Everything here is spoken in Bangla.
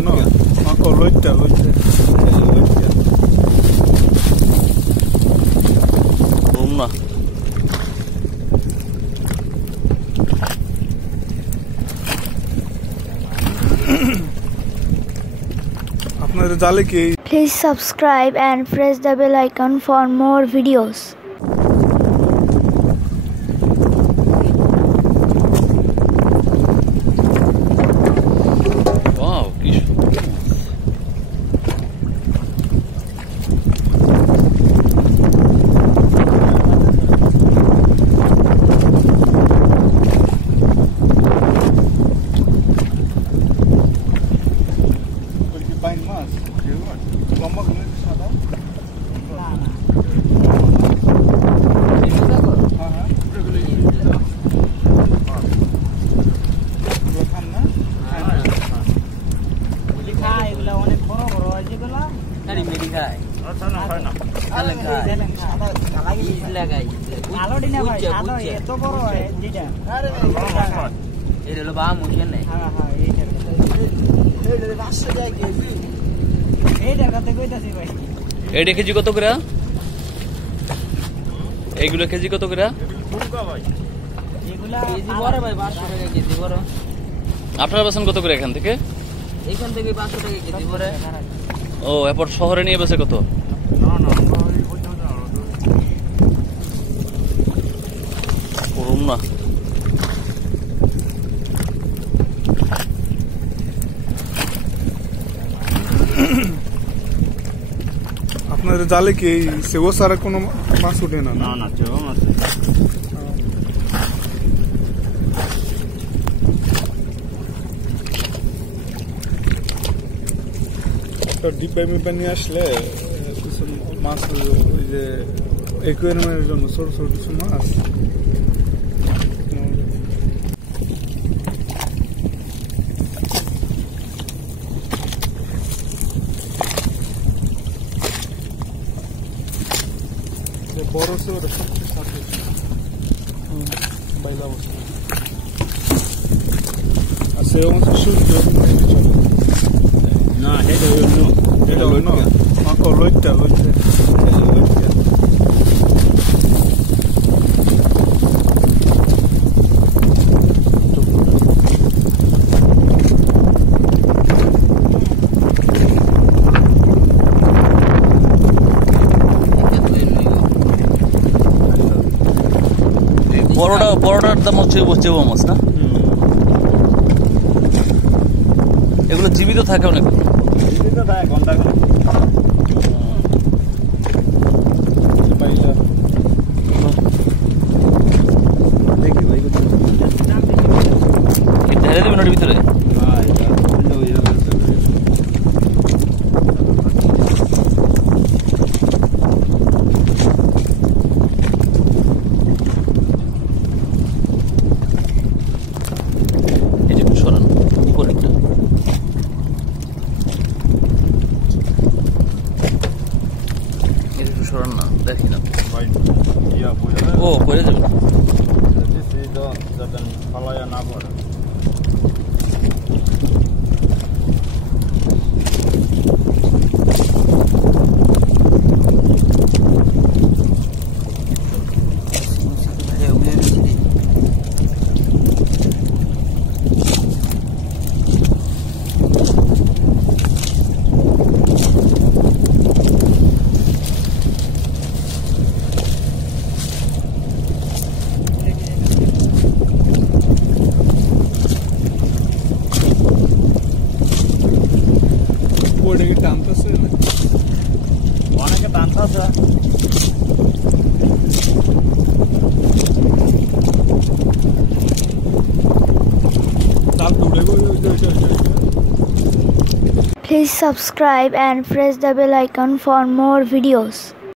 lối nó có lối trả lối đúng rồi আপনাদের জালে কি Please subscribe and press the bell icon for more videos. wow কি এটা কেজি কত করে এইগুলো কেজি কত করে আপনার বেচেন কত করে এখান থেকে 500 টাকা কেজি পরে ও এরপর শহরে নিয়ে বেচে কত না আপনাদের জালে কি সেও সারা কোনো মাছ ওঠে না না সেও মাছ একটা ডিব্বা মিব্বা নিয়ে আসলে কিছু মাছ ওই যে অ্যাকুয়ারিয়ামের জন্য ছোট ছোট কিছু মাছ বড় সে ওটা সবচেয়ে সাথে বাইলা বসে আর সেও মাছ সূর্য না এটা হইল না মাকো লইটা বড়টার দাম হচ্ছে চেবা মাছ না এগুলো জীবিত থাকে অনেক ঘন্টা দেখি ভাই ঢেলে দেবেন ওটার ভিতরে সরান না দেখি না ও পড়ে যাবে যাতে ফালাইয়া না পড়ে অনেকে টানতেছে Please subscribe and press the bell icon for more videos.